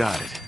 got it.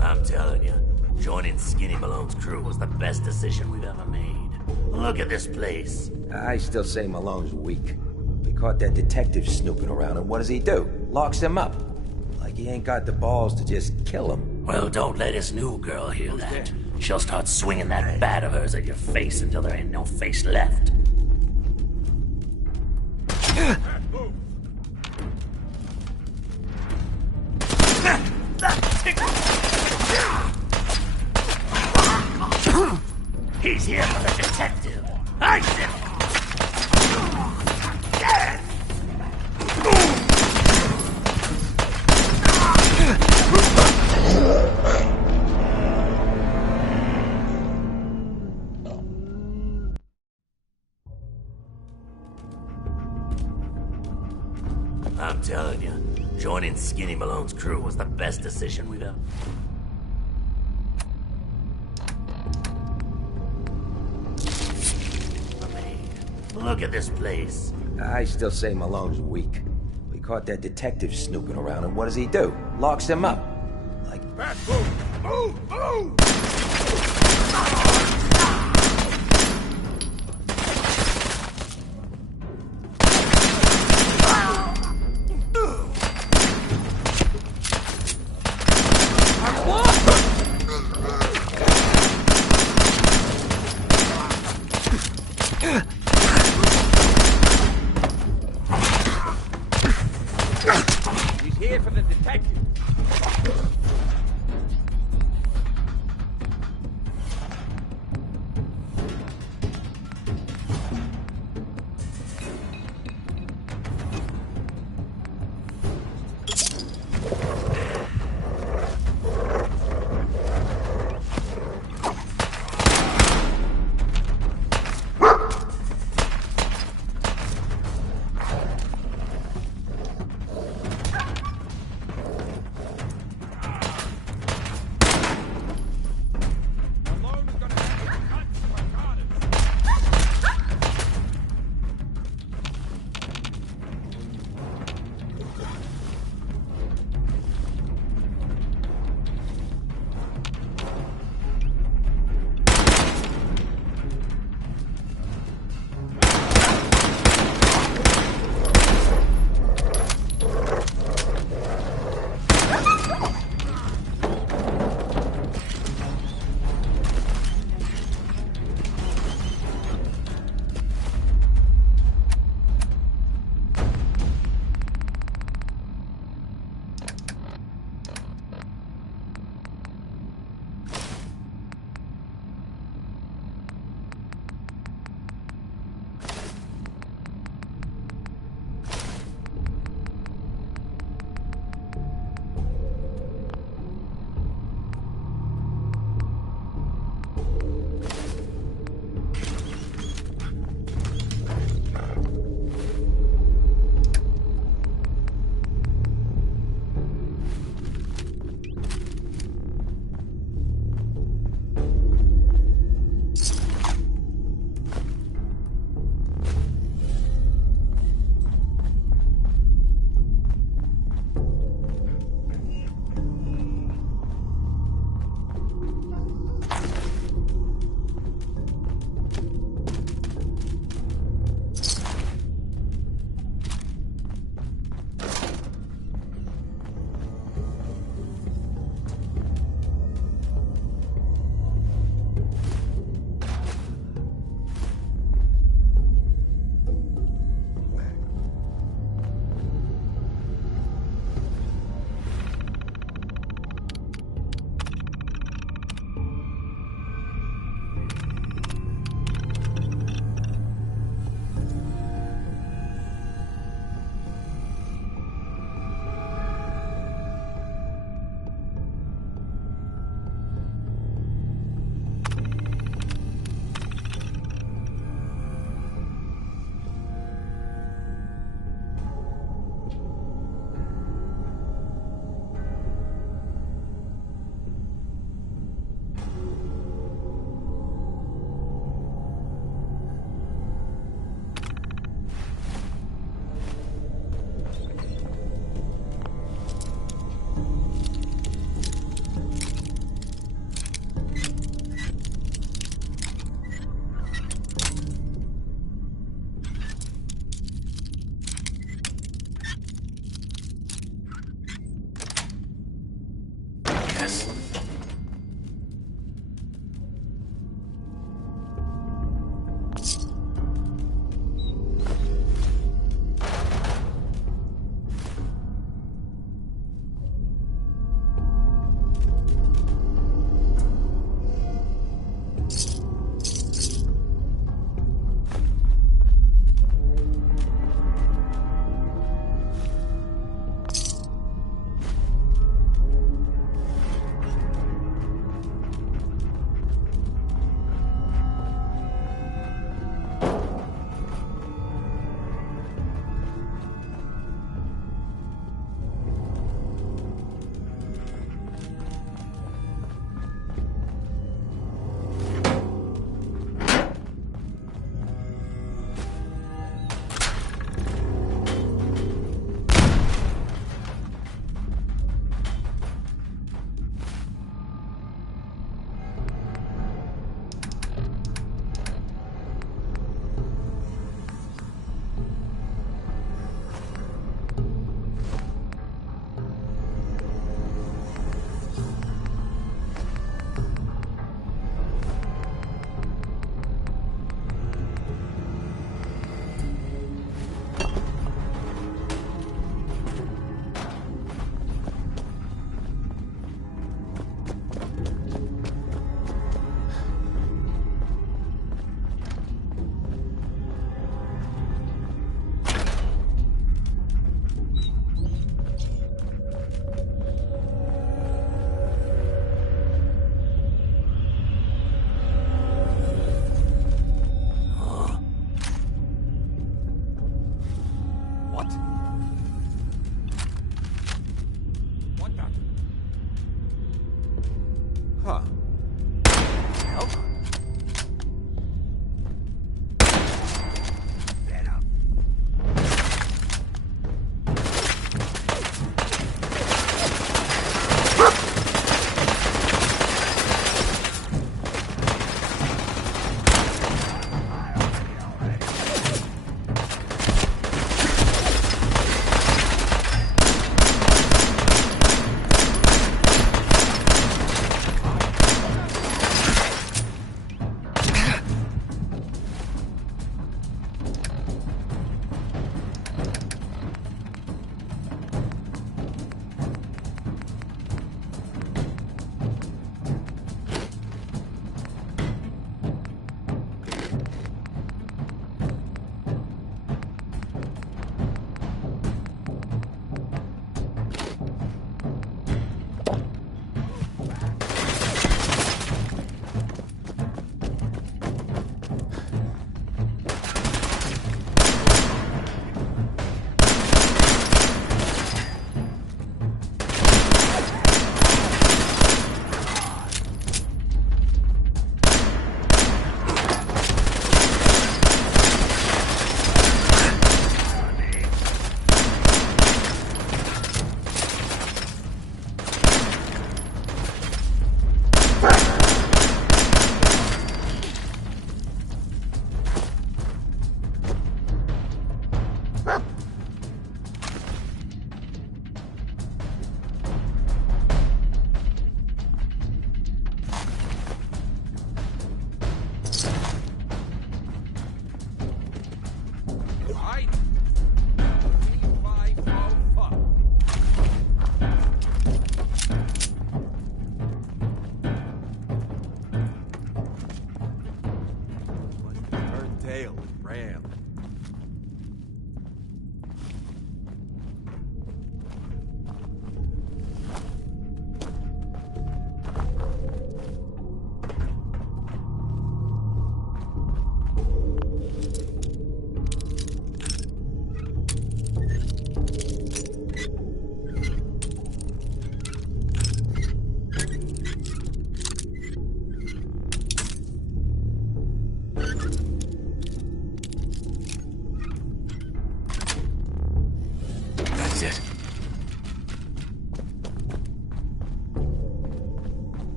I'm telling you, joining Skinny Malone's crew was the best decision we've ever made. Look at this place. I still say Malone's weak. We caught that detective snooping around, and what does he do? Locks him up. Like he ain't got the balls to just kill him. Well, don't let his new girl hear that. She'll start swinging that bat of hers at your face until there ain't no face left. He's here for the detective. I said. I'm telling you, joining Skinny Malone's crew was the best decision we've ever made. Look at this place. I still say Malone's weak. We caught that detective snooping around, and what does he do? Locks him up. Like... Bat, move! Move! Move! He's here for the detective. Yes.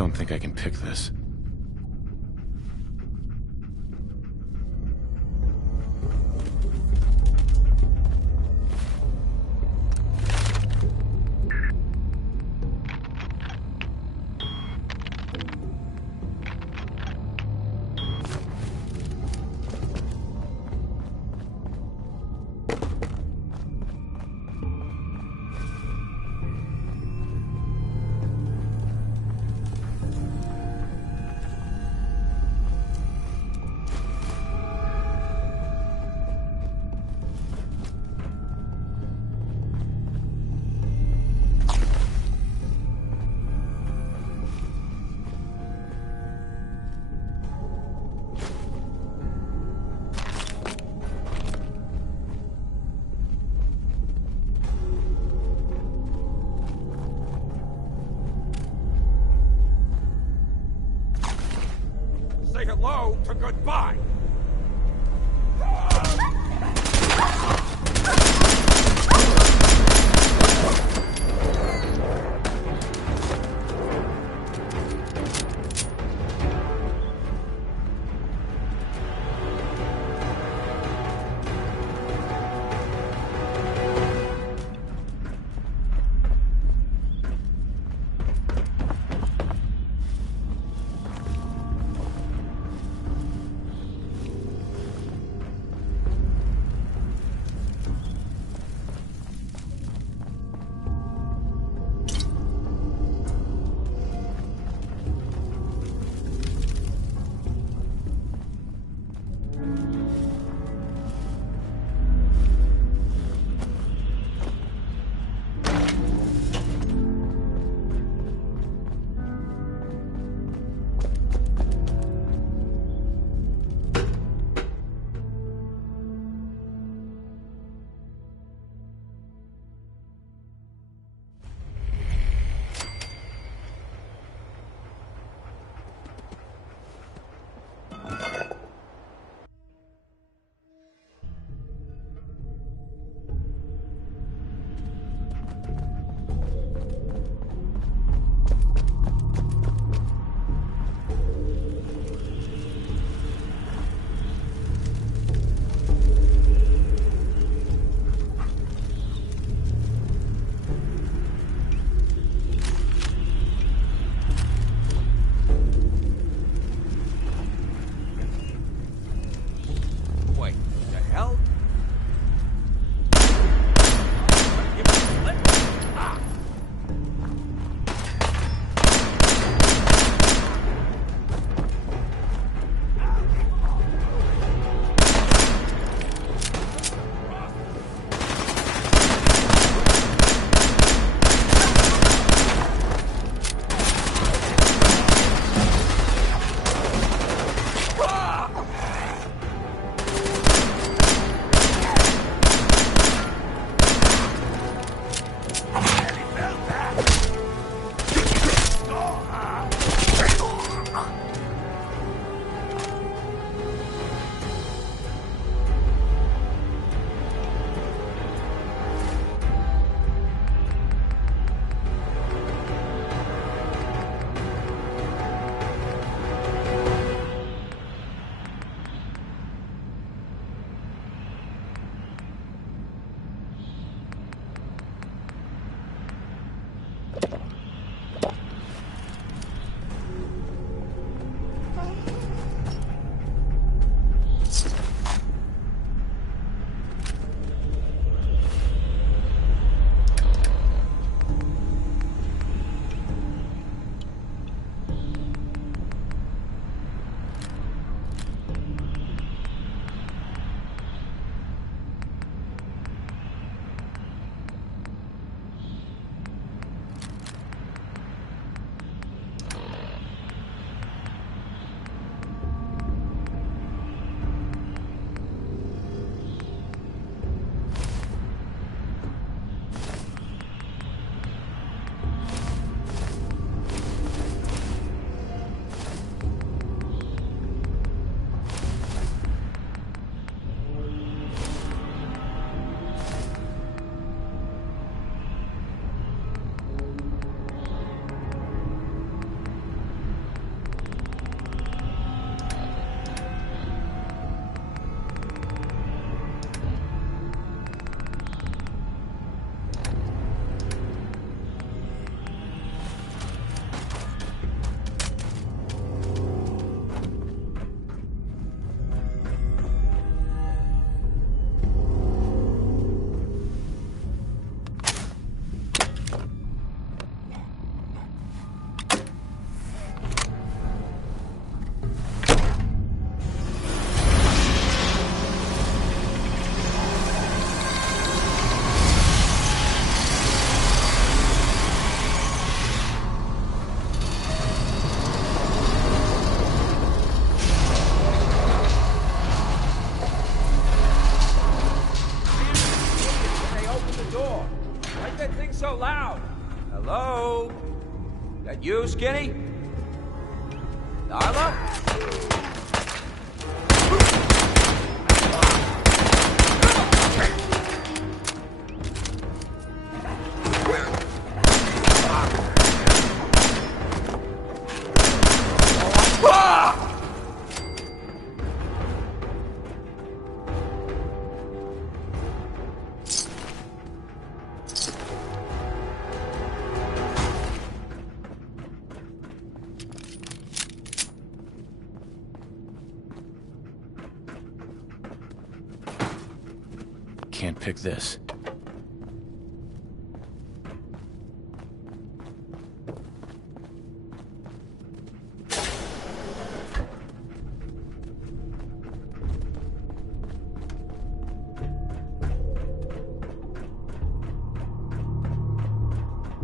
Don't think I can pick this. Goodbye! so loud? Hello? That you, Skinny? Darla? can't pick this.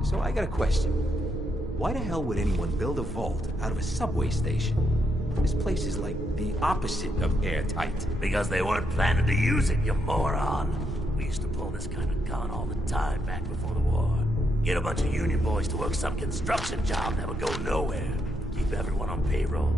So I got a question. Why the hell would anyone build a vault out of a subway station? This place is like the opposite of airtight. Because they weren't planning to use it, you moron. We used to pull this kind of gun all the time back before the war. Get a bunch of union boys to work some construction job that would go nowhere. Keep everyone on payroll.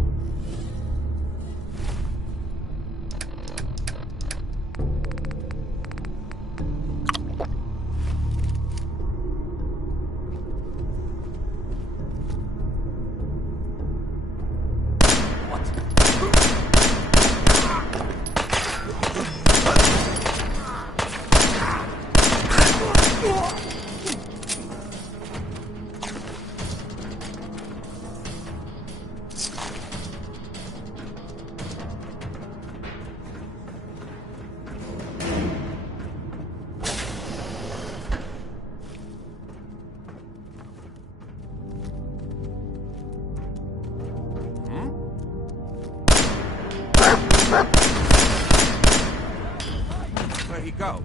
Where'd he go?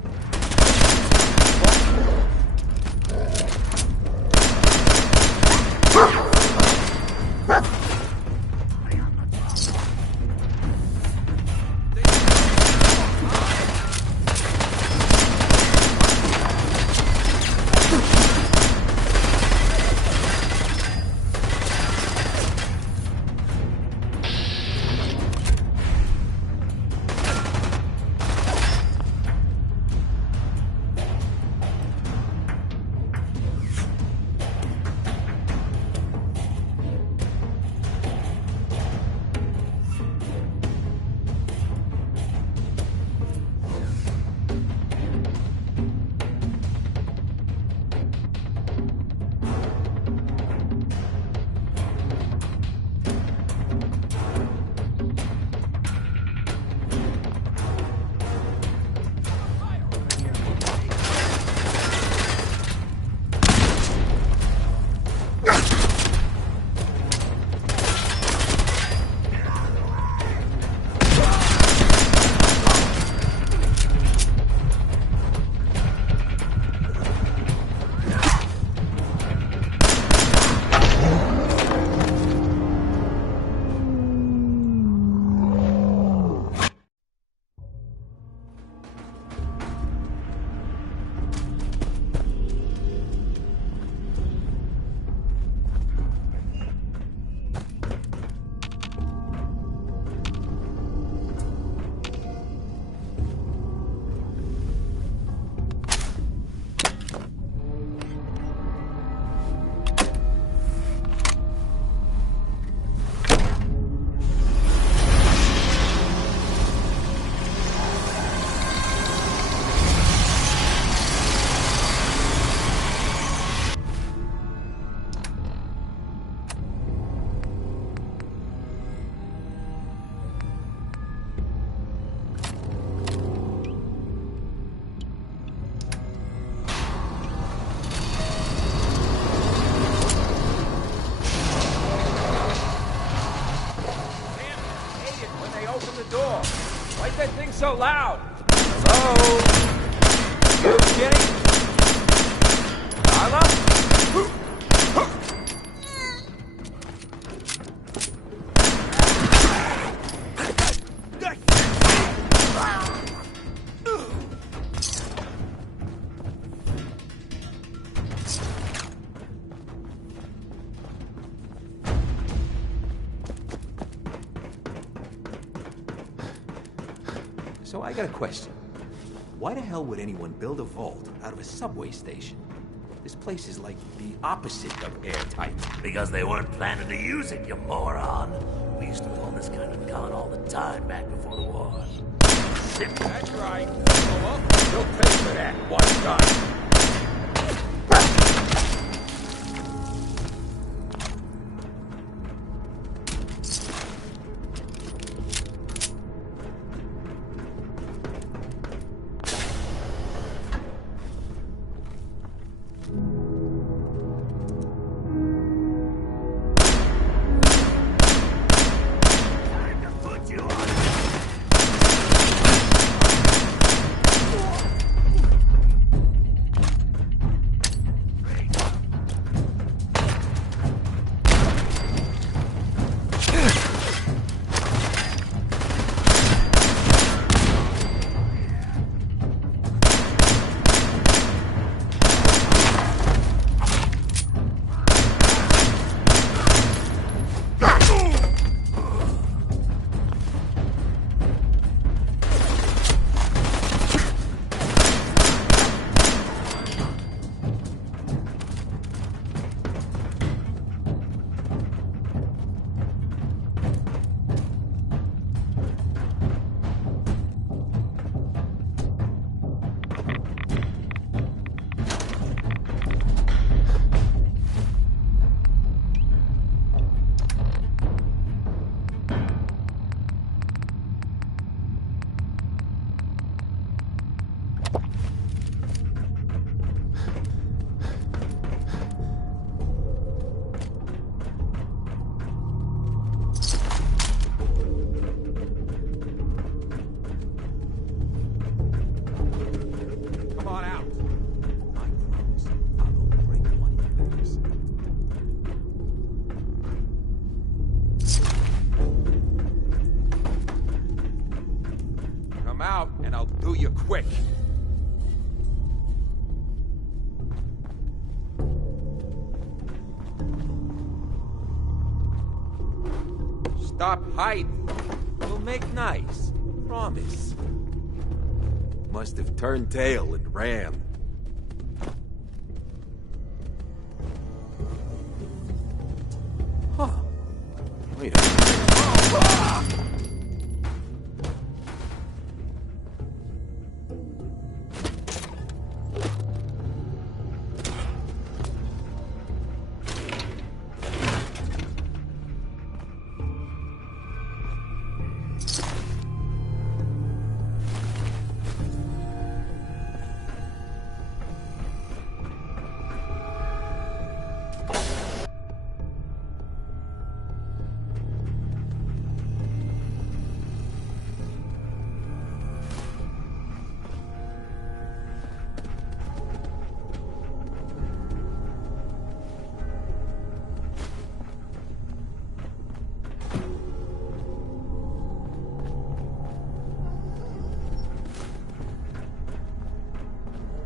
Why's that thing so loud? Hello? You kidding? Carla? So I got a question. Why the hell would anyone build a vault out of a subway station? This place is like the opposite of airtight. Because they weren't planning to use it, you moron. We used to pull this kind of gun all the time back before the war. That's right. You'll pay for that, one gun. Come out, and I'll do you quick. Stop hiding. We'll make nice. Promise. Must have turned tail and ran. Huh. Wait a minute. Ah!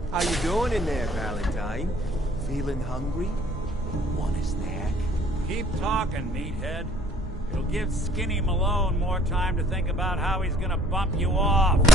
How you doing in there, Valentine? Feeling hungry? Want a snack? Keep talking, meathead. It'll give Skinny Malone more time to think about how he's gonna bump you off.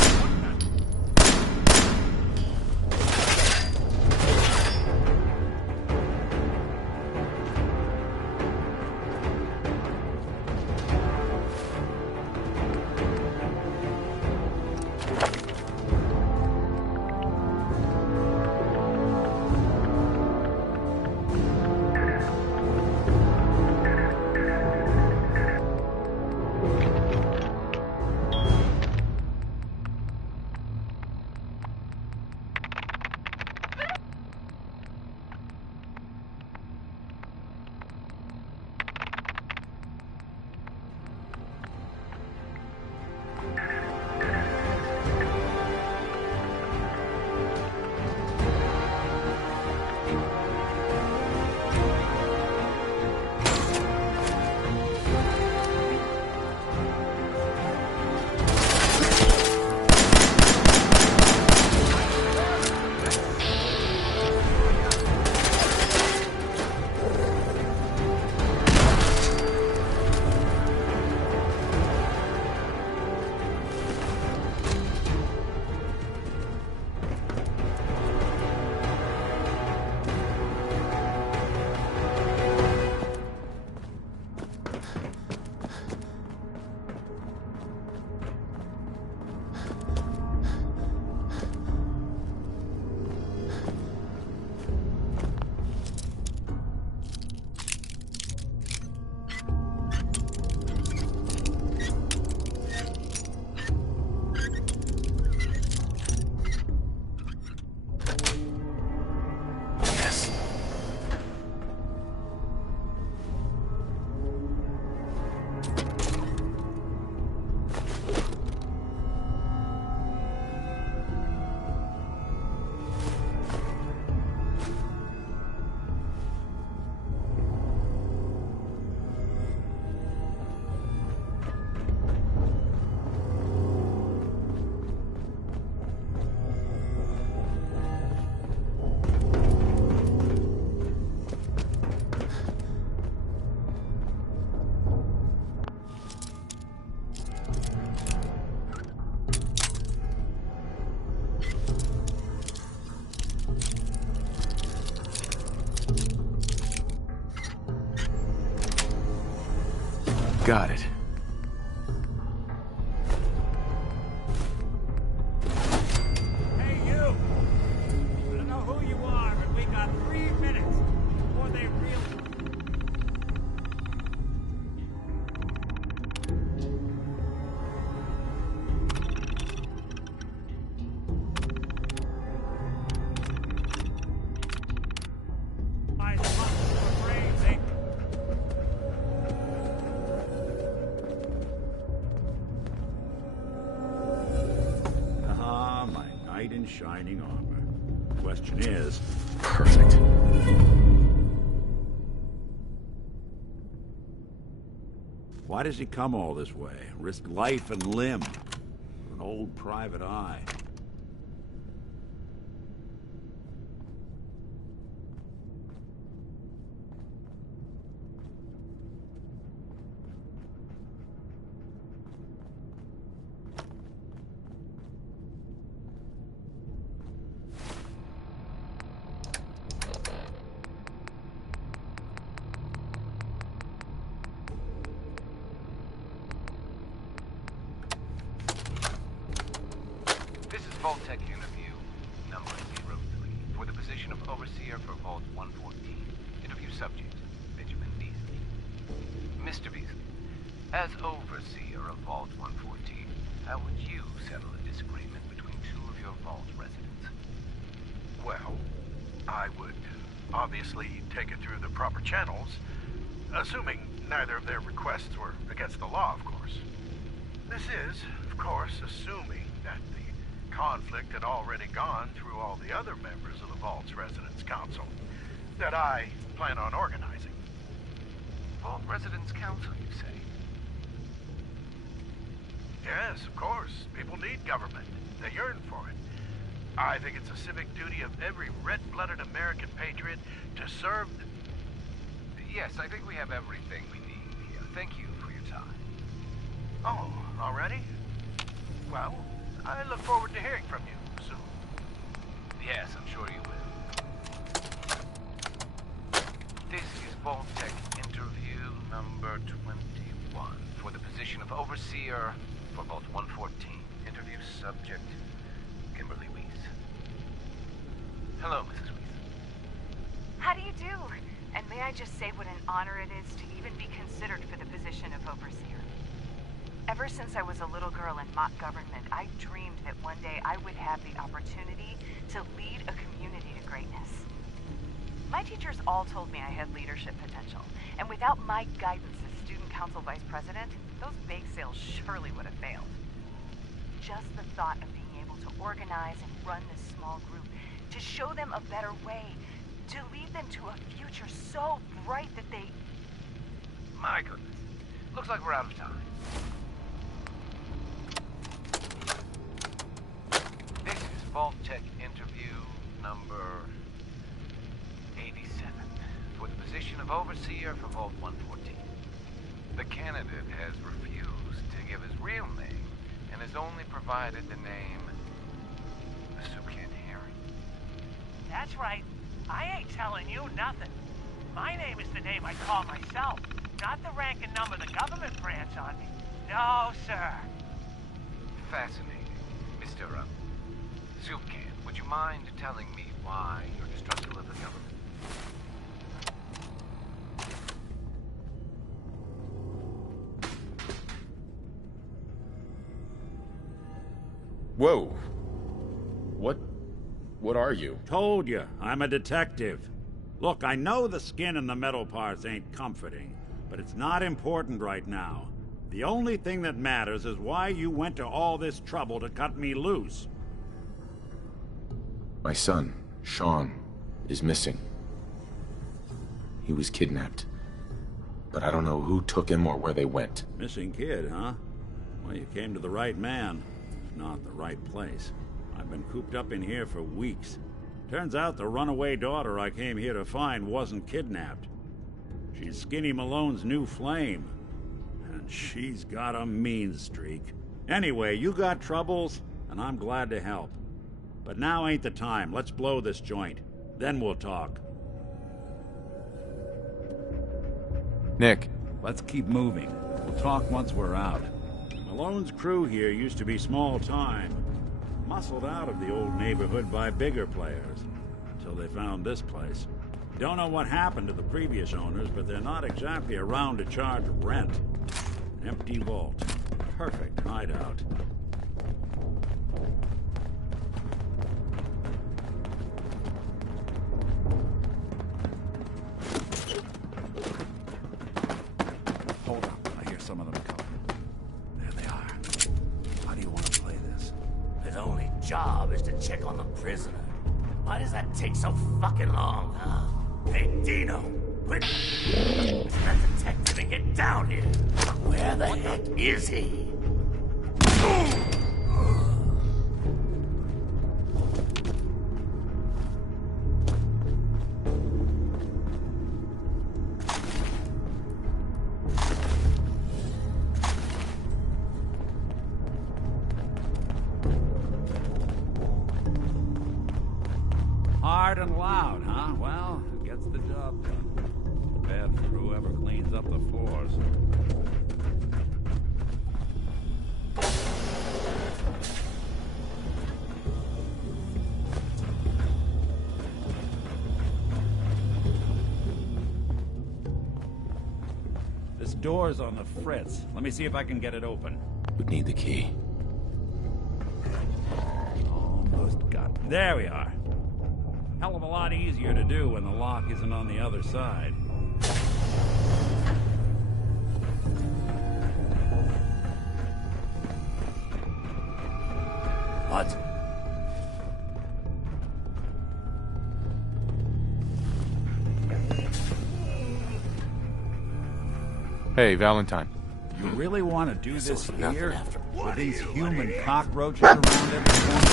Got it. Hey, you! I don't know who you are, but we got 3 minutes before they really... My muscles brains ain't... Ah, my knight in shining armor. Question is, Perfect. why does he come all this way? Risk life and limb? An old private eye. Vault-Tec interview number 03 for the position of Overseer for Vault 114. Interview subject, Benjamin Beasley. Mr. Beasley, as Overseer of Vault 114, how would you settle a disagreement between two of your Vault residents? Well, I would obviously take it through the proper channels, assuming neither of their requests were against the law, of course. This is, of course, assuming that the conflict had already gone through all the other members of the Vault's Residence Council that I plan on organizing. Vault Residence Council, you say? Yes, of course. People need government. They yearn for it. I think it's a civic duty of every red-blooded American patriot to serve the... Yes, I think we have everything we need here. Thank you for your time. Oh, already? Well, I look forward to hearing from you soon. Yes, I'm sure you will. This is Vault-Tec interview number 21 for the position of Overseer for Vault 114. Interview subject, Kimberly Weiss. Hello, Mrs. Weiss. How do you do? And may I just say what an honor it is to even be considered for the position of Overseer. Ever since I was a little girl in mock government, I dreamed that one day I would have the opportunity to lead a community to greatness. My teachers all told me I had leadership potential, and without my guidance as student council vice president, those bake sales surely would have failed. Just the thought of being able to organize and run this small group, to show them a better way, to lead them to a future so bright that they... My goodness. Looks like we're out of time. This is Vault-Tec interview number 87 for the position of Overseer for Vault 114. The candidate has refused to give his real name and has only provided the name Sukin Herring. That's right. I ain't telling you nothing. My name is the name I call myself, not the rank and number the government grants on me. No, sir. Fascinating. Mr. Sukin, would you mind telling me why you're distrustful of the government? Whoa. What are you? Told you, I'm a detective. Look, I know the skin and the metal parts ain't comforting, but it's not important right now. The only thing that matters is why you went to all this trouble to cut me loose. My son, Sean, is missing. He was kidnapped. But I don't know who took him or where they went. Missing kid, huh? Well, you came to the right man, if not the right place. I've been cooped up in here for weeks. Turns out the runaway daughter I came here to find wasn't kidnapped. She's Skinny Malone's new flame. And she's got a mean streak. Anyway, you got troubles, and I'm glad to help. But now ain't the time. Let's blow this joint. Then we'll talk. Nick. Let's keep moving. We'll talk once we're out. Malone's crew here used to be small time. Muscled out of the old neighborhood by bigger players. Until they found this place. Don't know what happened to the previous owners, but they're not exactly around to charge rent. An empty vault. Perfect hideout. Hold up. I hear some of them coming. There they are. How do you want to play this? His only job is to check on the prisoner. Why does that take so fucking long, huh? Hey, Dino, quick! It's that detective and get down here! Where the heck is he? Hard and loud, huh? Well, it gets the job done. Bad for whoever cleans up the floors. This door's on the fritz. Let me see if I can get it open. Would need the key. Almost got it. There we are. Hell of a lot easier to do when the lock isn't on the other side. What? Hey, Valentine. You really want to do this nothing here? after. With these human cockroaches around every corner?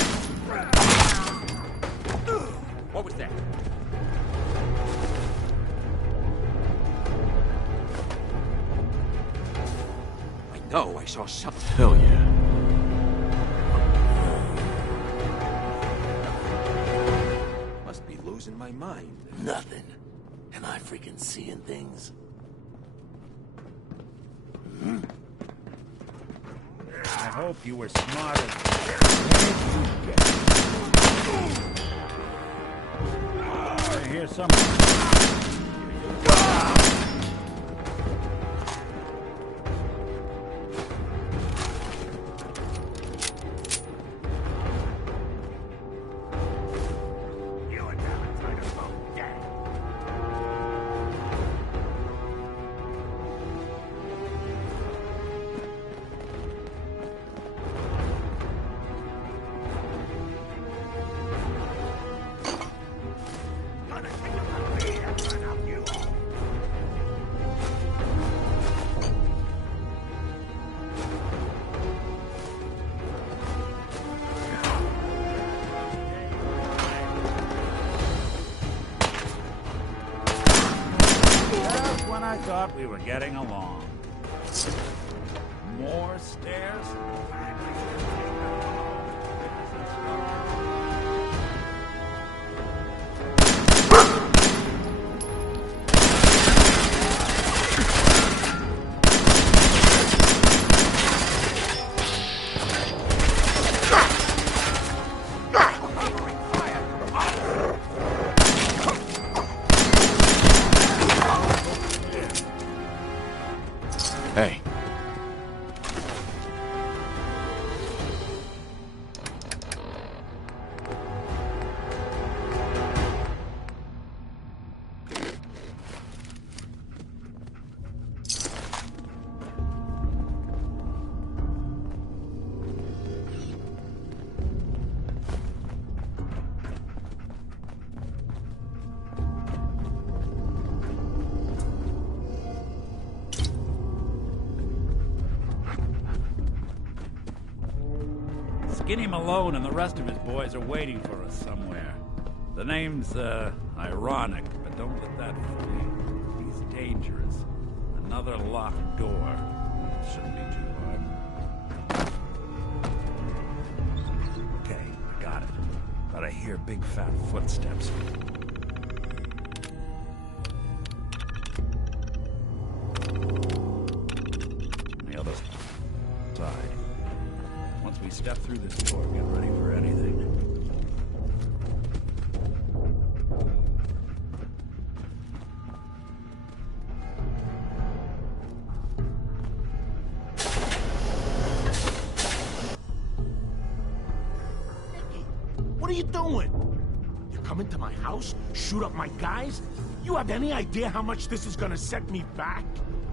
What was that? I know I saw something. Hell yeah. Must be losing my mind. Nothing. Am I freaking seeing things? I hope you were smart as... I hear someone. I thought we were getting along. More stairs? Hey. Skinny Malone and the rest of his boys are waiting for us somewhere. The name's, ironic, but don't let that fool you. He's dangerous. Another locked door. Shouldn't be too hard. Okay, I got it. But I hear big fat footsteps. The other side. Once we step through this door, get ready for anything. What are you doing? You come into my house, shoot up my guys? You have any idea how much this is gonna set me back?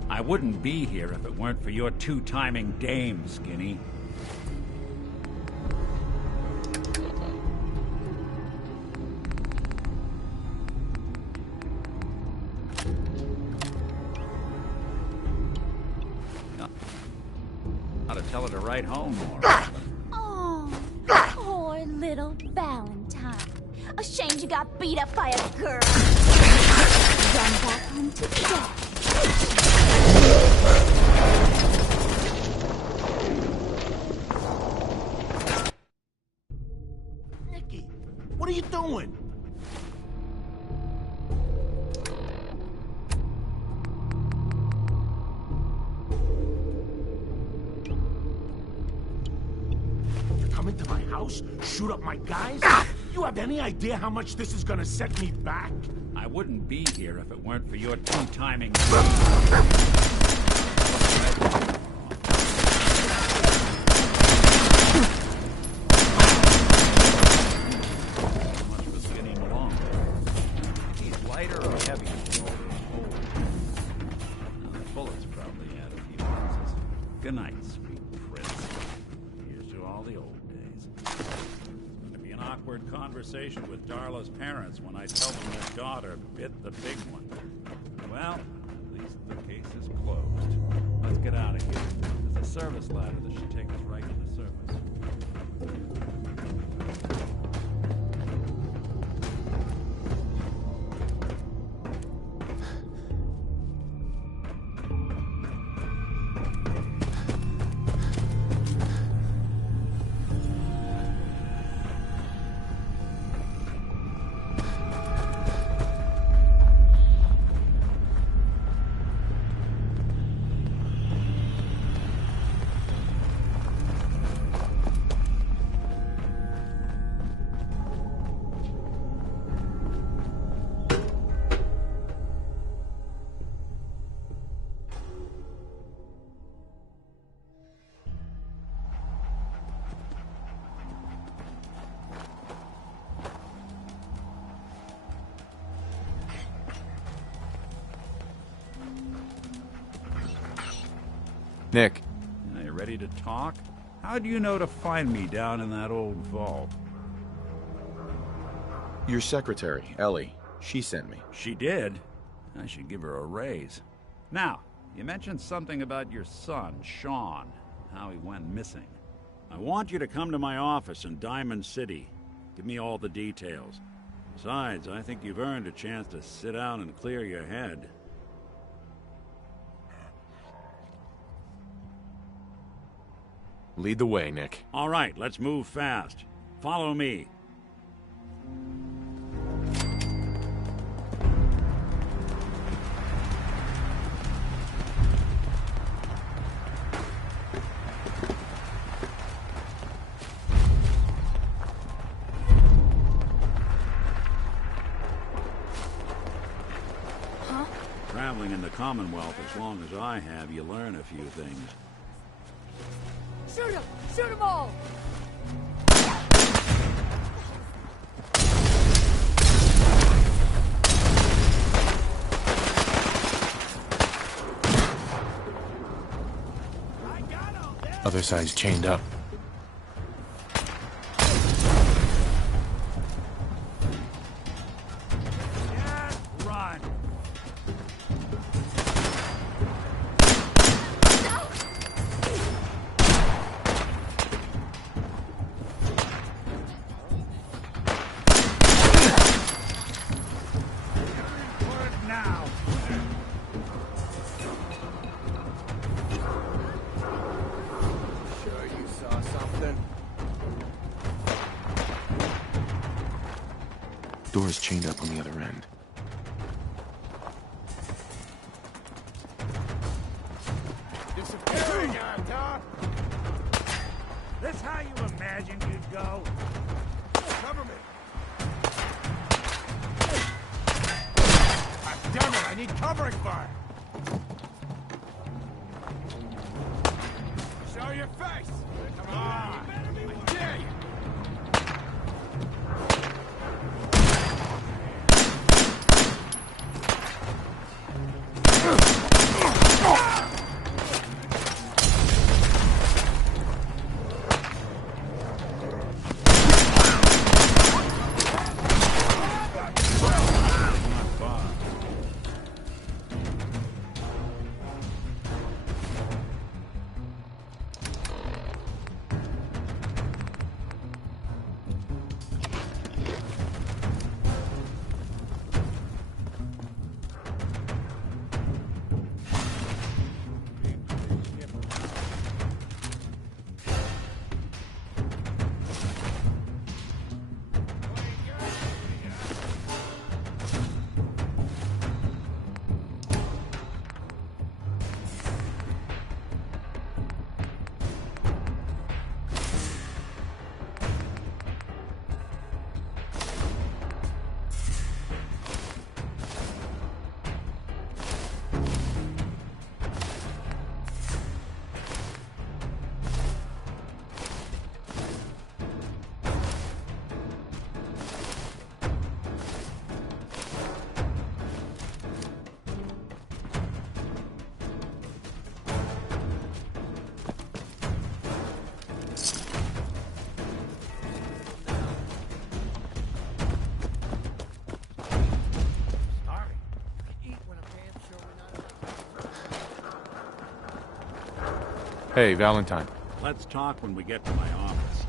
I wouldn't be here if it weren't for your two-timing dame, Skinny. How to tell her to write home more. Oh, poor little Valentine. Ashamed you got beat up by a girl. Run back home to Dad. Nikki, what are you doing? come into my house, shoot up my guys? You have any idea how much this is gonna set me back? I wouldn't be here if it weren't for your two-timing. Good night, sweet prince. Here's to all the old days. It'll be an awkward conversation with Darla's parents when I tell them their daughter bit the big one. Well, at least the case is closed. Let's get out of here. There's a service ladder that should take us right to the surface. Nick. Are you ready to talk? How do you know to find me down in that old vault? Your secretary, Ellie. She sent me. She did? I should give her a raise. Now, you mentioned something about your son, Sean, how he went missing. I want you to come to my office in Diamond City. Give me all the details. Besides, I think you've earned a chance to sit down and clear your head. Lead the way, Nick. All right, let's move fast. Follow me. Traveling in the Commonwealth as long as I have, you learn a few things. Shoot him! Shoot them all! Other side's chained up. Run! Door's chained up on the other end. Disappearing, Doc! This how you imagined you'd go? Cover me! God damn it, I need covering fire! Show your face! Come on! I dare you! Hey, Valentine. Let's talk when we get to my office.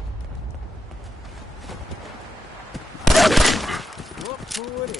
Look who it is.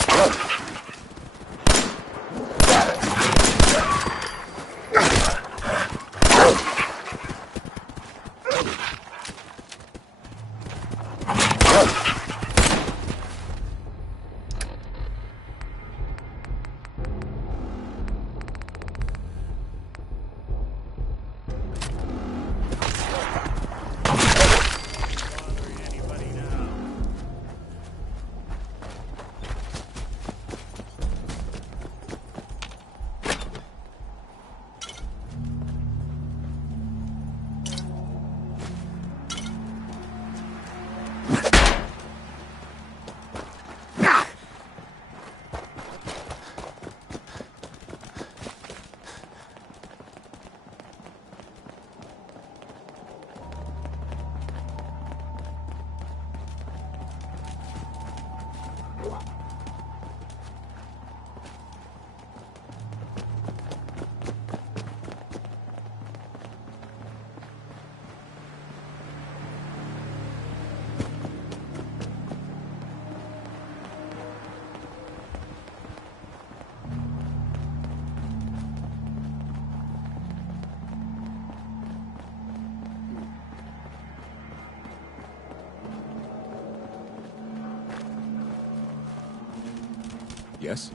Yes?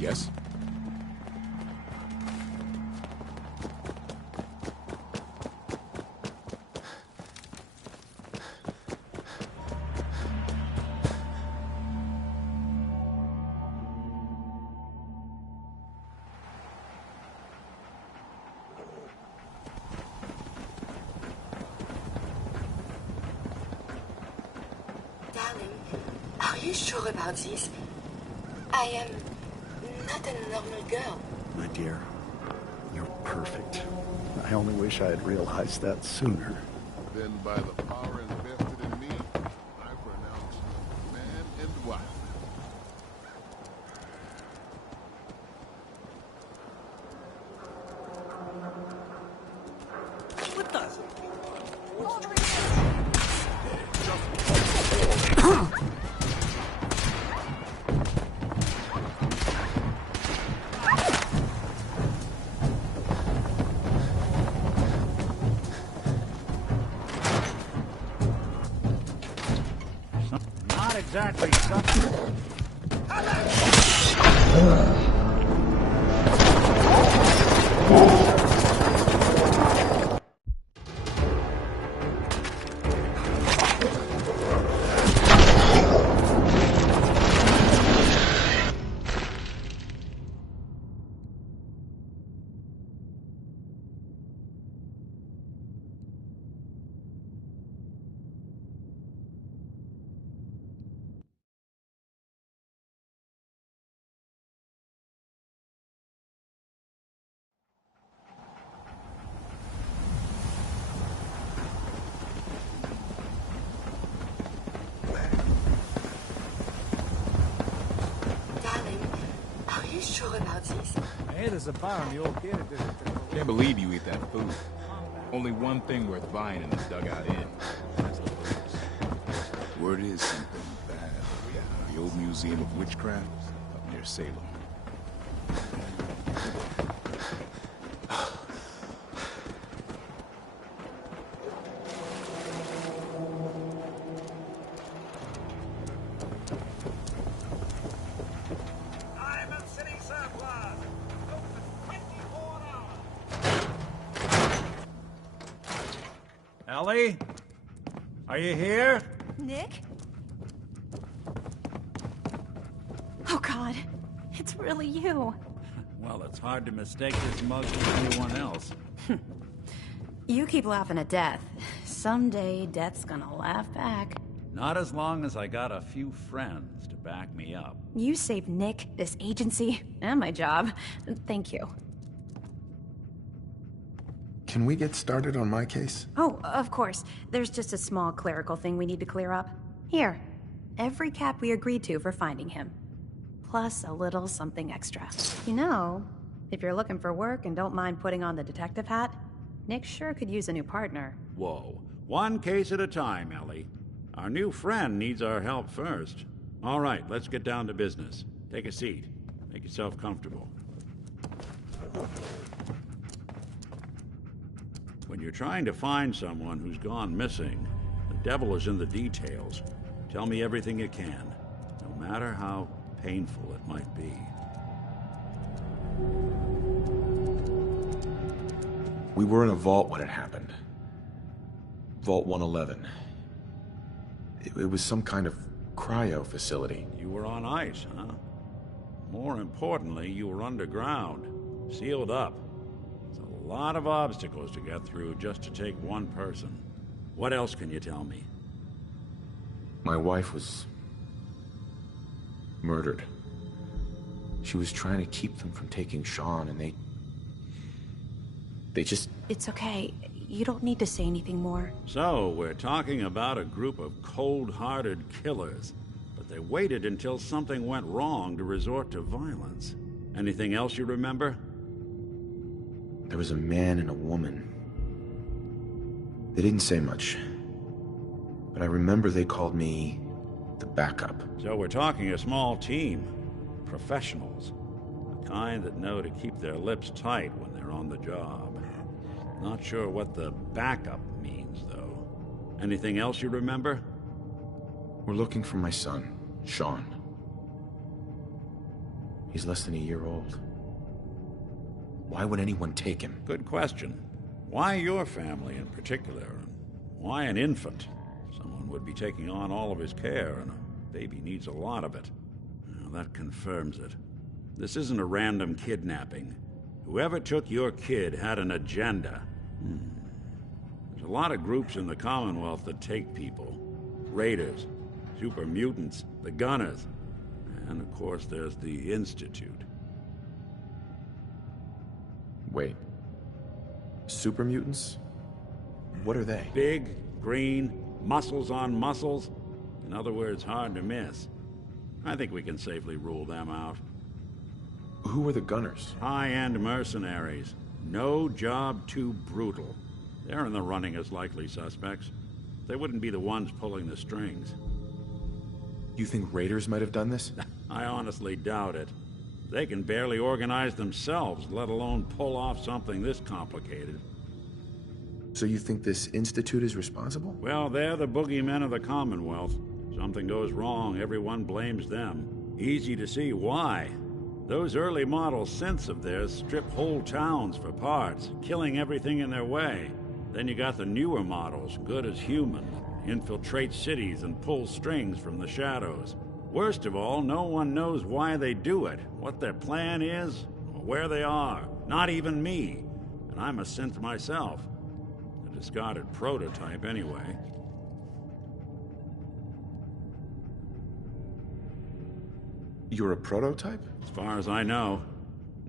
Yes? Darling, are you sure about this? I am not a normal girl. My dear, you're perfect. I only wish I had realized that sooner. Then by the power invested in me, I pronounce you man and wife. What does it? Not exactly something. Sure about this? Hey, there's a bomb. You okay to do it? Can't believe you eat that food. Only one thing worth buying in this dugout inn. That's the booze. Word is something bad. Yeah, the old Museum of Witchcraft up near Salem. Ellie? Are you here? Nick? Oh, God. It's really you. Well, it's hard to mistake this mug for anyone else. You keep laughing at death. Someday, death's gonna laugh back. Not as long as I got a few friends to back me up. You saved Nick, this agency, and my job. Thank you. Can we get started on my case? Oh, of course. There's just a small clerical thing we need to clear up. Here. Every cap we agreed to for finding him. Plus a little something extra. You know, if you're looking for work and don't mind putting on the detective hat, Nick sure could use a new partner. Whoa. One case at a time, Ellie. Our new friend needs our help first. All right, let's get down to business. Take a seat. Make yourself comfortable. When you're trying to find someone who's gone missing, the devil is in the details. Tell me everything you can, no matter how painful it might be. We were in a vault when it happened. Vault 111. It was some kind of cryo facility. You were on ice, huh? More importantly, you were underground, sealed up. It's a lot of obstacles to get through just to take one person. What else can you tell me? My wife was murdered. She was trying to keep them from taking Sean, and they just... It's okay. You don't need to say anything more. So, we're talking about a group of cold-hearted killers, but they waited until something went wrong to resort to violence. Anything else you remember? There was a man and a woman. They didn't say much, but I remember they called me the backup. So we're talking a small team. Professionals. The kind that know to keep their lips tight when they're on the job. Not sure what the backup means, though. Anything else you remember? We're looking for my son, Sean. He's less than a year old. Why would anyone take him? Good question. Why your family in particular? And why an infant? Someone would be taking on all of his care, and a baby needs a lot of it. Well, that confirms it. This isn't a random kidnapping. Whoever took your kid had an agenda. There's a lot of groups in the Commonwealth that take people. Raiders, super mutants, the Gunners, and of course there's the Institute. Wait. Super mutants? What are they? Big, green, muscles on muscles. In other words, hard to miss. I think we can safely rule them out. Who are the Gunners? High-end mercenaries. No job too brutal. They're in the running as likely suspects. They wouldn't be the ones pulling the strings. You think raiders might have done this? I honestly doubt it. They can barely organize themselves, let alone pull off something this complicated. So you think this Institute is responsible? Well, they're the boogeymen of the Commonwealth. Something goes wrong, everyone blames them. Easy to see why. Those early model synths of theirs strip whole towns for parts, killing everything in their way. Then you got the newer models, good as human, infiltrate cities and pull strings from the shadows. Worst of all, no one knows why they do it, what their plan is, or where they are. Not even me. And I'm a synth myself. A discarded prototype anyway. You're a prototype? As far as I know.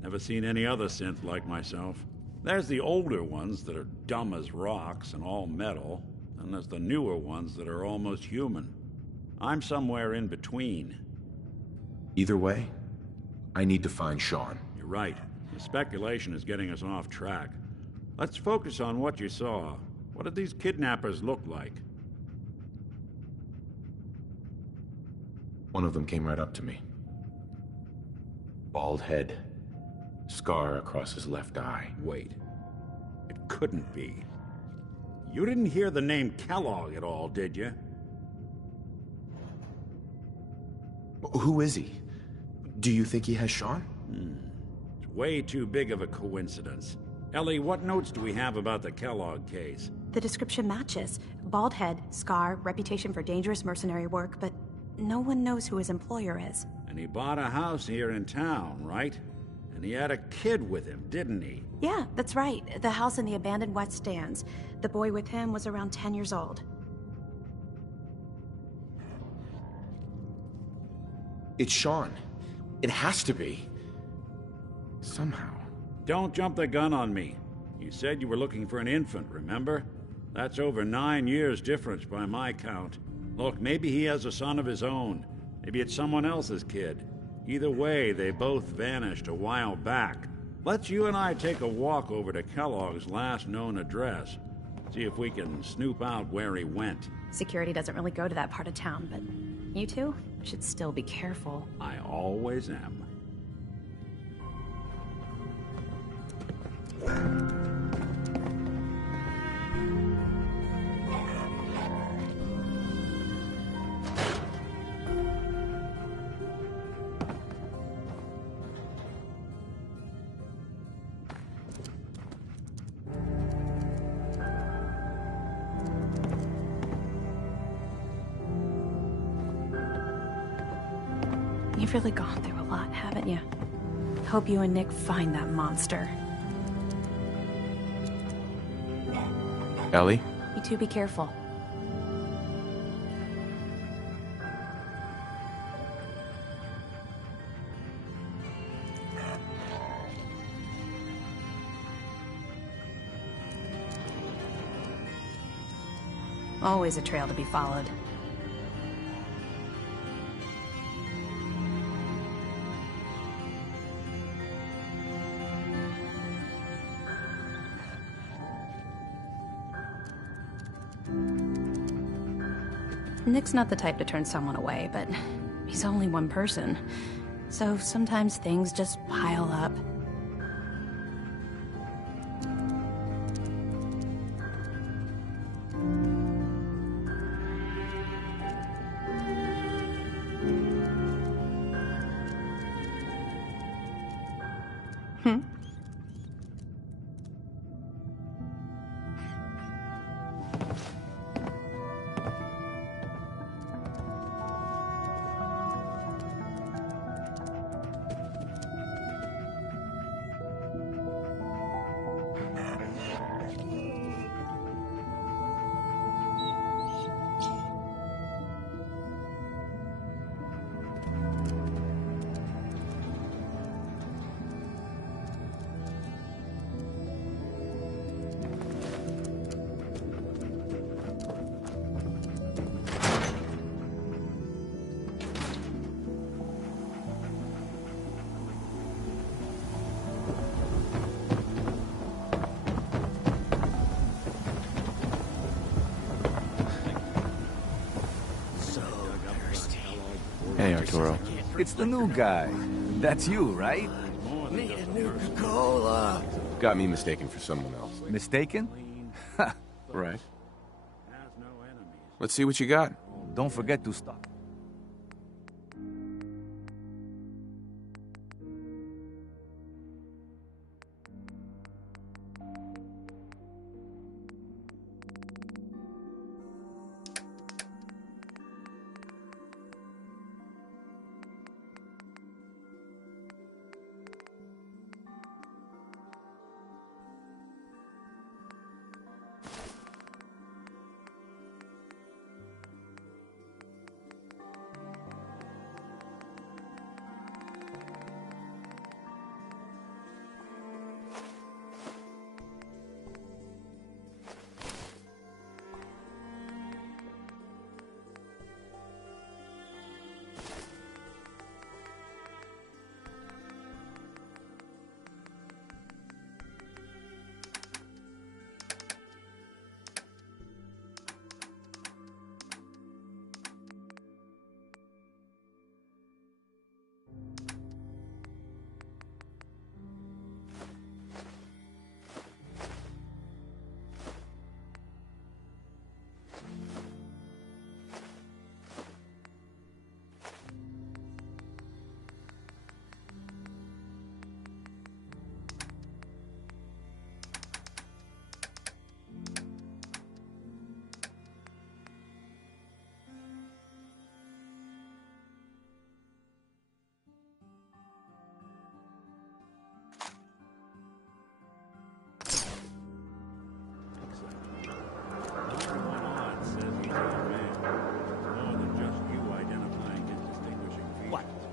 Never seen any other synth like myself. There's the older ones that are dumb as rocks and all metal, and there's the newer ones that are almost human. I'm somewhere in between. Either way, I need to find Sean. You're right. The speculation is getting us off track. Let's focus on what you saw. What did these kidnappers look like? One of them came right up to me. Bald head. Scar across his left eye. Wait. It couldn't be. You didn't hear the name Kellogg at all, did you? Who is he? Do you think he has Sean? It's way too big of a coincidence. Ellie, what notes do we have about the Kellogg case? The description matches. Bald head, scar, reputation for dangerous mercenary work, but no one knows who his employer is. And he bought a house here in town, right? And he had a kid with him, didn't he? Yeah, that's right. The house in the abandoned West Stands. The boy with him was around 10 years old. It's Sean. It has to be. Somehow. Don't jump the gun on me. You said you were looking for an infant, remember? That's over 9 years difference by my count. Look, maybe he has a son of his own. Maybe it's someone else's kid. Either way, they both vanished a while back. Let's you and I take a walk over to Kellogg's last known address. See if we can snoop out where he went. Security doesn't really go to that part of town, but you two should still be careful. I always am. You've really gone through a lot, haven't you? Hope you and Nick find that monster. Ellie? You two be careful. Always a trail to be followed. Nick's not the type to turn someone away, but he's only one person. So sometimes things just pile up. Hey, Arturo. It's the new guy. That's you, right? Me and Nuka-Cola. Got me mistaken for someone else. Mistaken? Right. Let's see what you got. Don't forget to stop.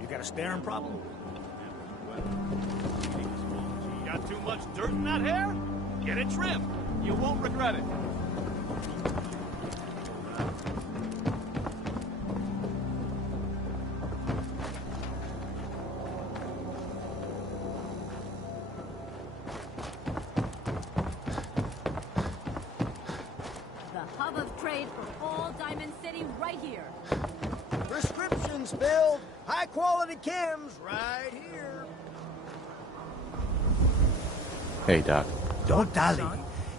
You got a staring problem? You got too much dirt in that hair? Get it trimmed. You won't regret it. The hub of trade for all Diamond City right here. Prescriptions filled. High quality chems right here. Hey, Doc. Don't dally.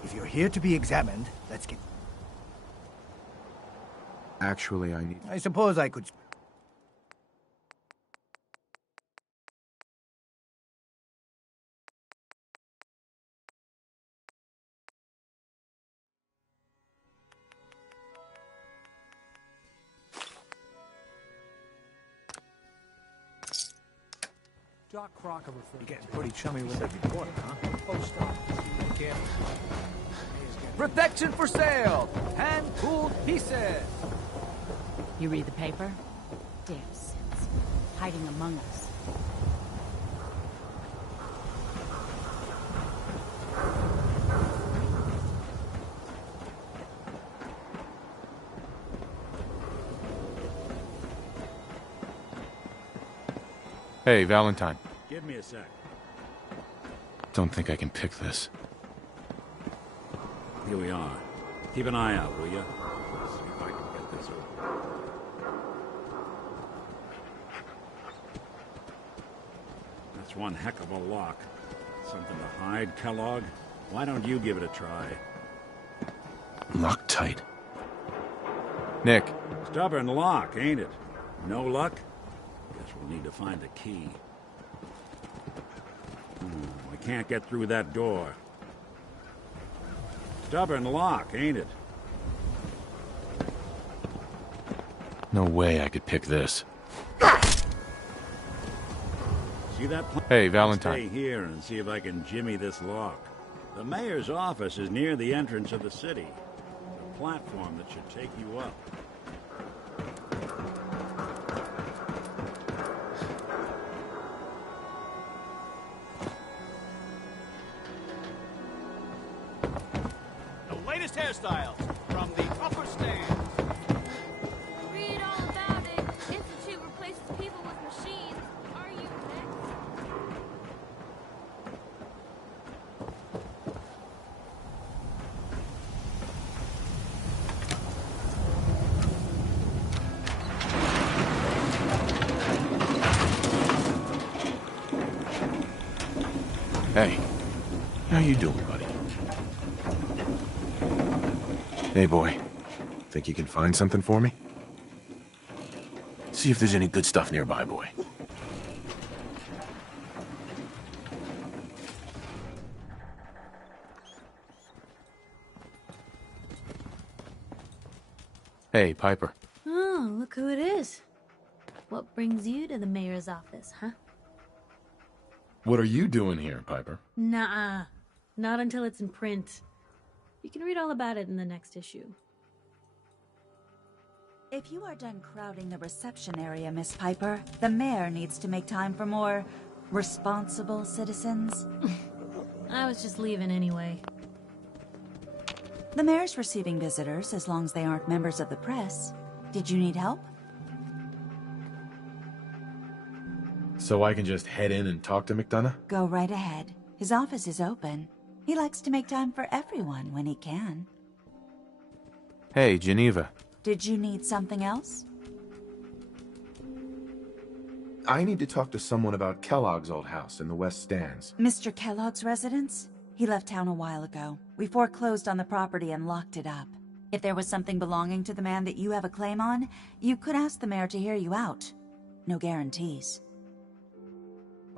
If you're here to be examined, let's get... Actually, I need... I suppose I could... Doc Crocker referred. You're getting pretty chummy with Said you bought it, huh? Post op. Careful. Protection for sale! Hand-pulled pieces! You read the paper? Damn sins. Hiding among us. Hey, Valentine. Give me a sec. Don't think I can pick this. Here we are. Keep an eye out, will you? Let's see if I can get this open. That's one heck of a lock. Something to hide, Kellogg? Why don't you give it a try? Locked tight. Nick. Stubborn lock, ain't it? No luck? Guess we'll need to find the key. We can't get through that door. Stubborn lock, ain't it? No way I could pick this. See that? Hey, Valentine. Stay here and see if I can jimmy this lock. The mayor's office is near the entrance of the city. The platform that should take you up. The latest hairstyles from the upper stands. Read all about it. Institute replaces people with machines. Are you next? Hey. How you doing, buddy? Hey, boy. Think you can find something for me? See if there's any good stuff nearby, boy. Hey, Piper. Oh, look who it is. What brings you to the mayor's office, huh? What are you doing here, Piper? Nuh-uh. Not until it's in print. You can read all about it in the next issue. If you are done crowding the reception area, Miss Piper, the mayor needs to make time for more responsible citizens. I was just leaving anyway. The mayor's receiving visitors as long as they aren't members of the press. Did you need help? So I can just head in and talk to McDonough? Go right ahead. His office is open. He likes to make time for everyone when he can. Hey, Geneva. Did you need something else? I need to talk to someone about Kellogg's old house in the West Stands. Mr. Kellogg's residence? He left town a while ago. We foreclosed on the property and locked it up. If there was something belonging to the man that you have a claim on, you could ask the mayor to hear you out. No guarantees.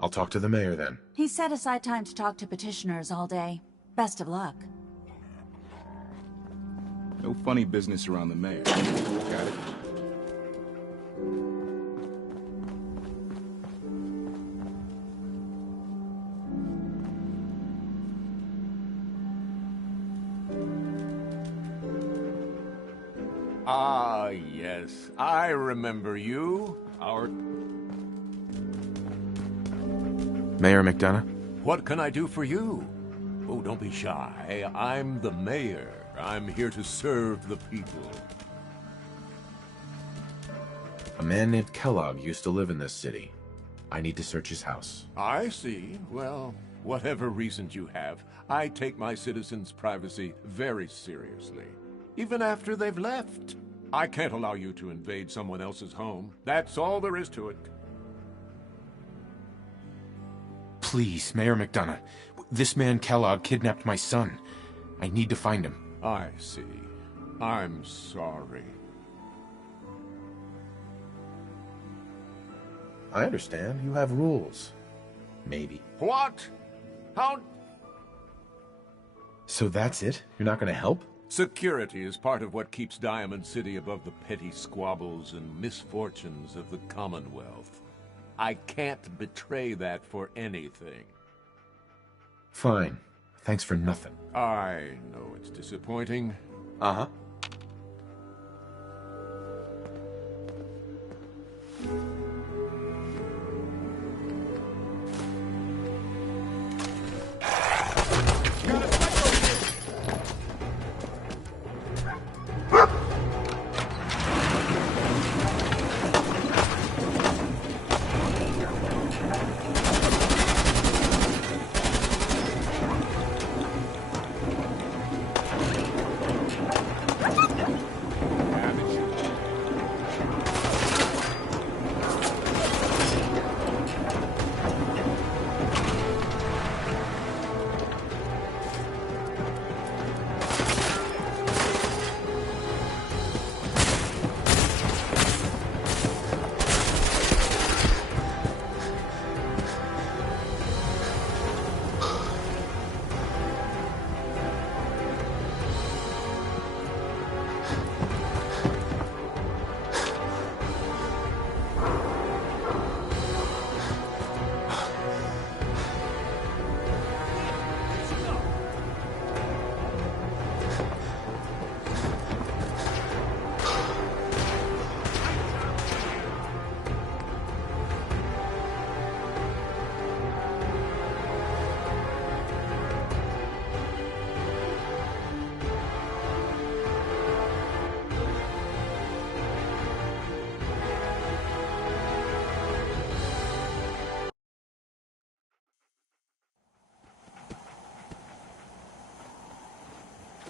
I'll talk to the mayor then. He set aside time to talk to petitioners all day. Best of luck. No funny business around the mayor. Got it? Ah, yes. I remember you. Our... Mayor McDonough? What can I do for you? Oh, don't be shy. I'm the mayor. I'm here to serve the people. A man named Kellogg used to live in this city. I need to search his house. I see. Well, whatever reasons you have, I take my citizens' privacy very seriously. Even after they've left. I can't allow you to invade someone else's home. That's all there is to it. Please, Mayor McDonough. This man Kellogg kidnapped my son. I need to find him. I see. I'm sorry. I understand. You have rules. Maybe. What? How? So that's it? You're not going to help? Security is part of what keeps Diamond City above the petty squabbles and misfortunes of the Commonwealth. I can't betray that for anything. Fine. Thanks for nothing. I know it's disappointing. Uh-huh.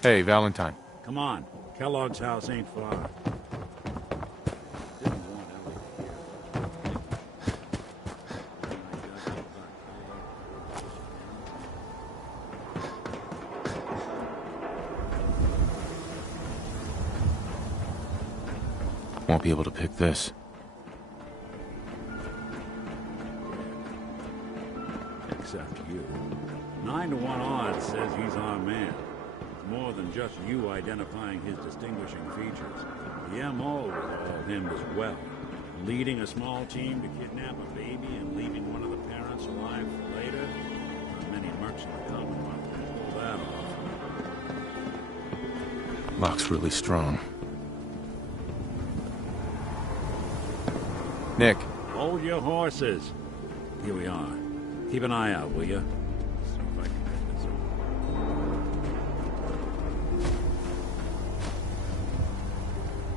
Hey, Valentine. Come on. Kellogg's house ain't far. Won't be able to pick this. Except you. 9 to 1 odds says he's our man. More than just you identifying his distinguishing features. The MO was all him as well. Leading a small team to kidnap a baby and leaving one of the parents alive for later. Not many mercs in the Commonwealth can pull that off. Locke's really strong. Nick. Hold your horses. Here we are. Keep an eye out, will you? See if I can get this over.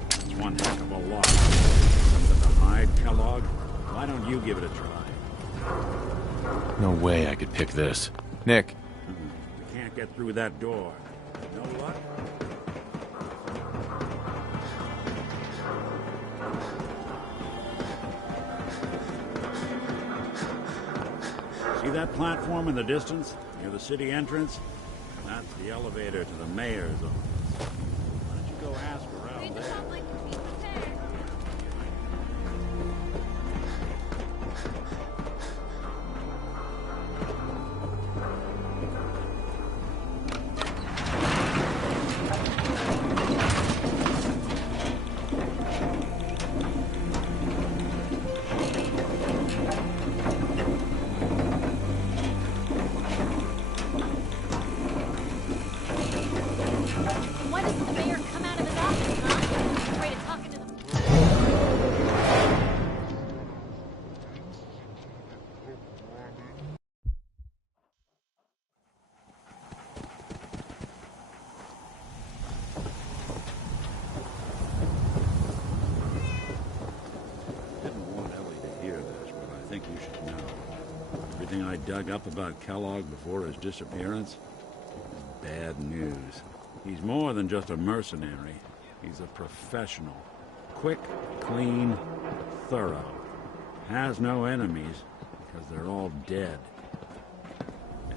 It's one heck of a lot. Something to hide, Kellogg? Why don't you give it a try? No way I could pick this. Nick. We can't get through that door. No luck? See that platform in the distance, near the city entrance? That's the elevator to the mayor's office. Why don't you go ask around there? Why doesn't the mayor come out of his office, huh? Afraid of I dug up about Kellogg before his disappearance? Bad news. He's more than just a mercenary. He's a professional. Quick, clean, thorough. Has no enemies, because they're all dead.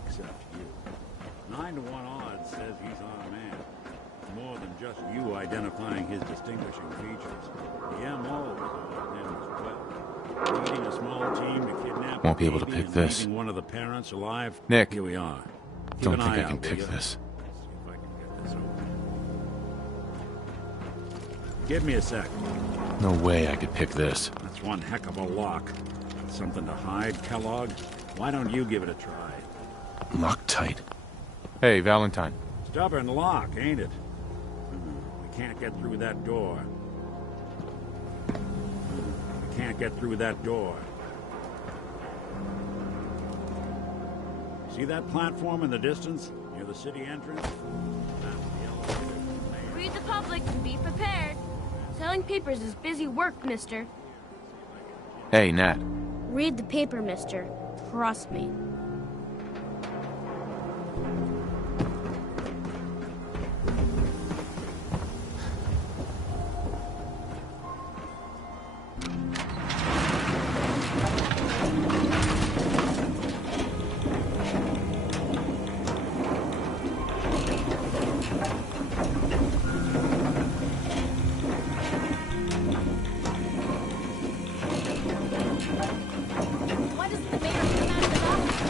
Except you. 9 to 1 odds says he's our man. More than just you identifying his distinguishing features. The MO was on him as well. Leading a small team to kidnap Won't be able to baby pick and this. leaving one of the parents alive. Nick. Here we are. Keep Don't an think eye I out, can will pick ya? this. See if I can get this open. Give me a sec. No way I could pick this. That's one heck of a lock. Something to hide, Kellogg? Why don't you give it a try? Locked tight. Hey, Valentine. Stubborn lock, ain't it? We can't get through that door. We can't get through that door. See that platform in the distance? Near the city entrance? That's the elevator to the mayor. Read the public and be prepared. Selling papers is busy work, mister. Hey, Nat. Read the paper, mister. Trust me. Why doesn't the mayor come out of the office?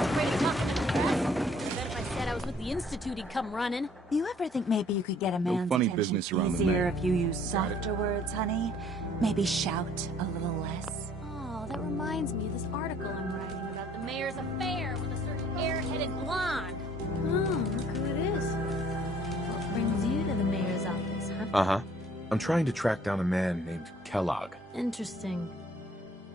Afraid of talking to the press? Bet if I said I was with the Institute, he'd come running. You ever think maybe you could get a man's funny attention business around the easier mayor. if you use softer words, honey? Maybe shout a little less. Oh, that reminds me of this article I'm writing about the mayor's affair with a certain airheaded blonde. Oh, look who it is. What brings you to the mayor's office, huh? Uh-huh. I'm trying to track down a man named Kellogg. Interesting.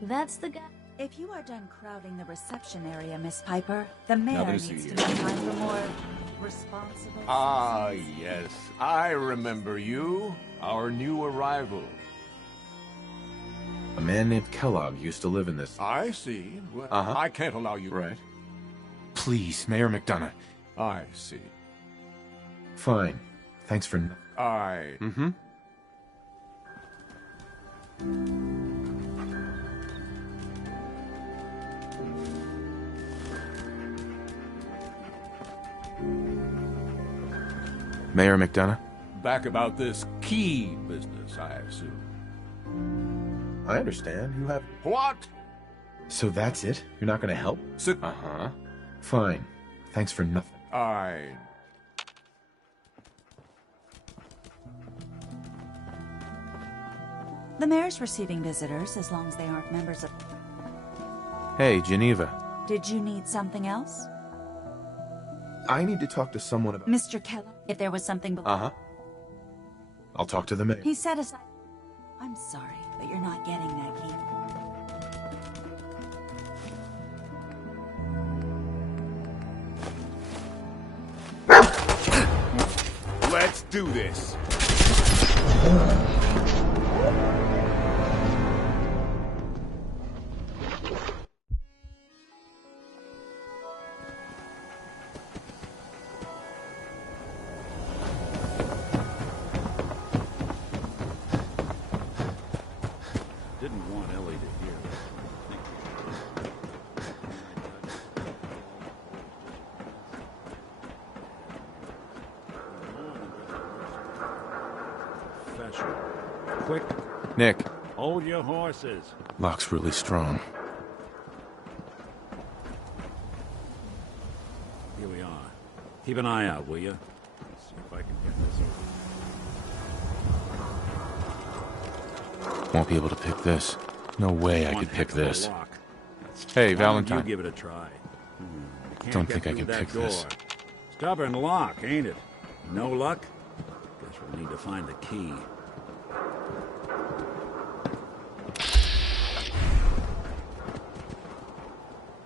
That's the guy. If you are done crowding the reception area, Miss Piper, the mayor there's needs you. to make time for more responsible Ah, citizens. yes. I remember you. Our new arrival. A man named Kellogg used to live in this. I see. Well, Uh-huh. I can't allow you... Right. Please, Mayor McDonough. I see. Fine. Thanks for... I... Mm-hmm. Mayor McDonough? Back about this key business, I assume. I understand. You have... What? So that's it? You're not gonna help? Uh-huh. Fine. Thanks for nothing. The mayor's receiving visitors as long as they aren't members of... Hey, Geneva. Did you need something else? I need to talk to someone about... Mr. Kellogg, if there was something... Uh-huh. I'll talk to the mayor. He set aside... I'm sorry, but you're not getting that key. Let's do this. Didn't want Ellie to hear this. Professional. Quick. Nick. Hold your horses. Lock's really strong. Here we are. Keep an eye out, will you? Let's see if I can get this open. Won't be able to pick this. No way I One could pick heck of a this. lock. Hey, Why don't Valentine. You give it a try. You can't Don't get think I through can that pick door. this. Stubborn lock, ain't it? No luck? Guess we'll need to find the key.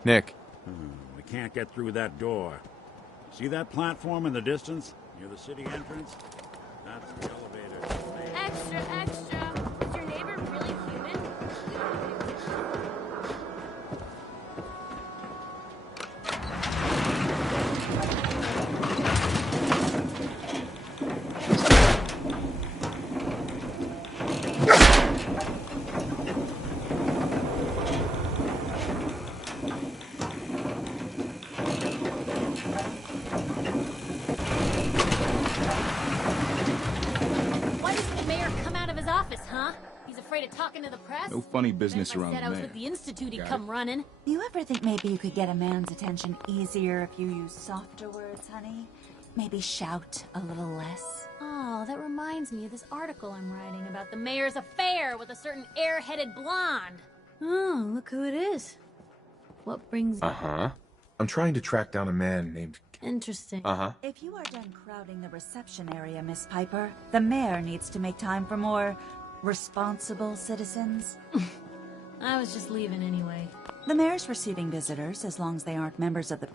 Nick. We can't get through that door. See that platform in the distance? Near the city entrance? That's the elevator. Extra, extra. Is your neighbor really human? He's afraid of talking to the press? No funny business If I around said the I was mayor. with the Institute, he'd Got come running. You ever think maybe you could get a man's attention easier if you use softer words, honey? Maybe shout a little less? Oh, that reminds me of this article I'm writing about the mayor's affair with a certain air-headed blonde. Oh, look who it is. What brings... Uh-huh. I'm trying to track down a man named... Interesting. Uh-huh. If you are done crowding the reception area, Miss Piper, the mayor needs to make time for more responsible citizens. I was just leaving anyway. The mayor's receiving visitors as long as they aren't members of the...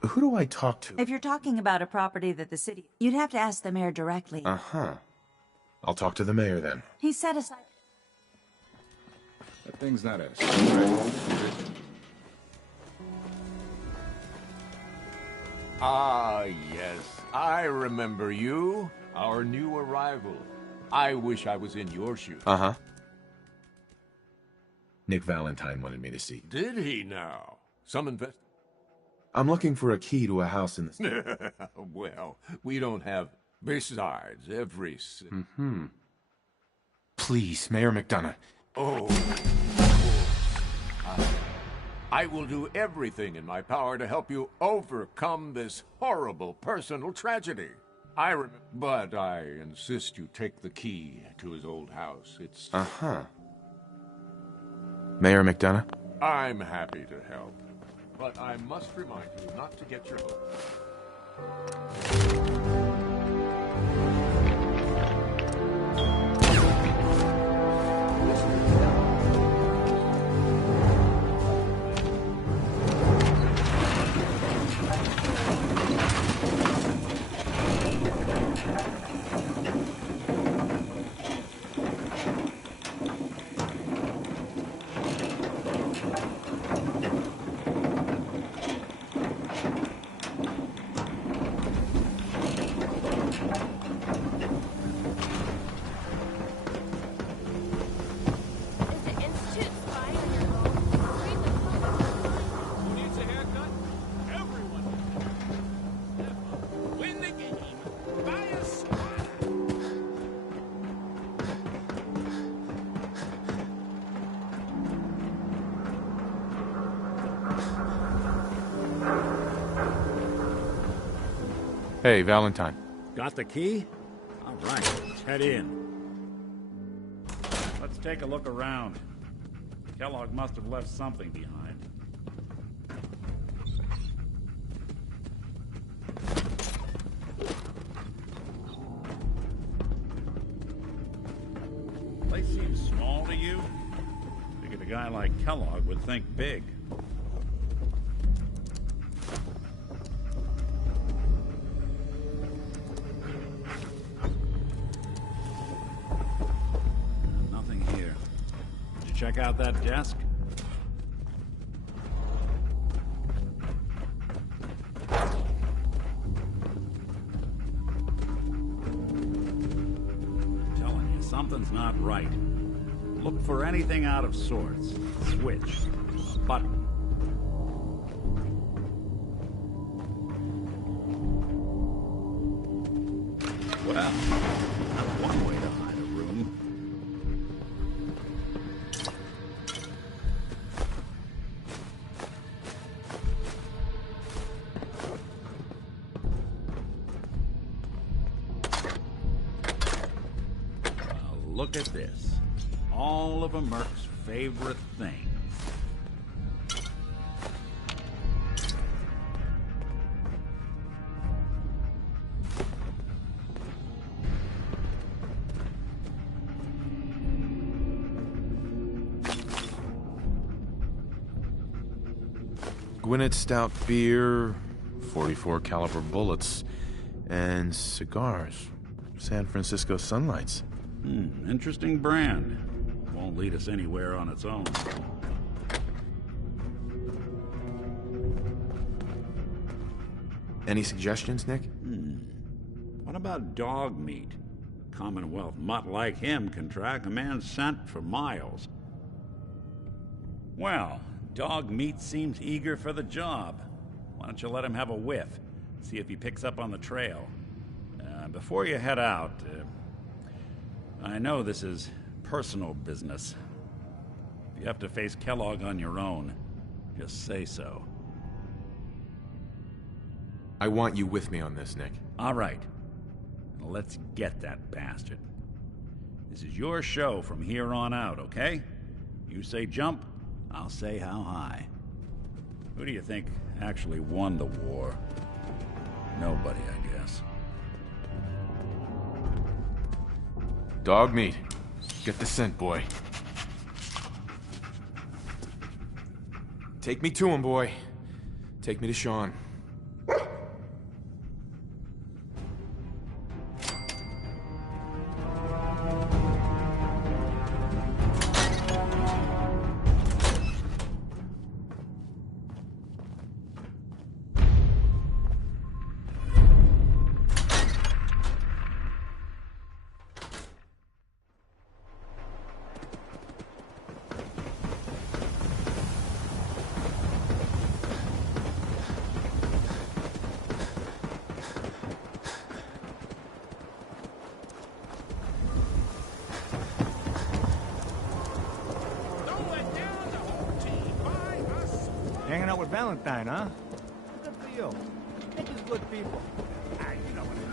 Who do I talk to? If you're talking about a property that the city... You'd have to ask the mayor directly. Uh-huh. I'll talk to the mayor then. He set aside... That thing's not as... Ah, yes. I remember you. Our new arrival. I wish I was in your shoes. Uh-huh. Nick Valentine wanted me to see. Did he now? Some invest... I'm looking for a key to a house in the... Well, we don't have... Besides, every... Mm-hmm. Please, Mayor McDonough. Oh. I will do everything in my power to help you overcome this horrible personal tragedy. But I insist you take the key to his old house. It's... Uh-huh. Mayor McDonough? I'm happy to help. But I must remind you not to get your hopes. Hey, Valentine. Got the key? All right, let's head in. Let's take a look around. Kellogg must have left something behind. Place seems small to you? Figured a guy like Kellogg would think big. Nothing here. Did you check out that desk? I'm telling you, something's not right. Look for anything out of sorts. A switch, a button. Well, that's one way to hide a room. Well, look at this. All of a Merc's favorite thing. Gwinnett Stout beer, 44 caliber bullets, and cigars. San Francisco Sunlights. Interesting brand. Won't lead us anywhere on its own. Any suggestions, Nick? What about dog meat? Commonwealth mutt like him can track a man's scent for miles. Well, dog meat seems eager for the job. Why don't you let him have a whiff? See if he picks up on the trail. Before you head out, I know this is personal business. If you have to face Kellogg on your own, just say so. I want you with me on this, Nick. All right. Let's get that bastard. This is your show from here on out, okay? You say jump, I'll say how high. Who do you think actually won the war? Nobody, I guess. Dog meat. Get the scent, boy. Take me to him, boy. Take me to Sean. Hanging out with Valentine, huh? Good for you. They're just good people. You know what I mean.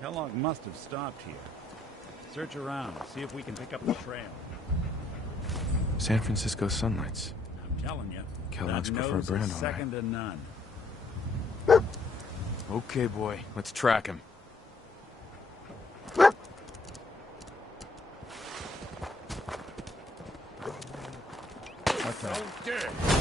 Kellogg must have stopped here. Search around, see if we can pick up the trail. San Francisco Sunlights. I'm telling you, Kellogg's that preferred nose brand, is all right. second to none. Okay, boy. Let's track him. What's up? Don't dare.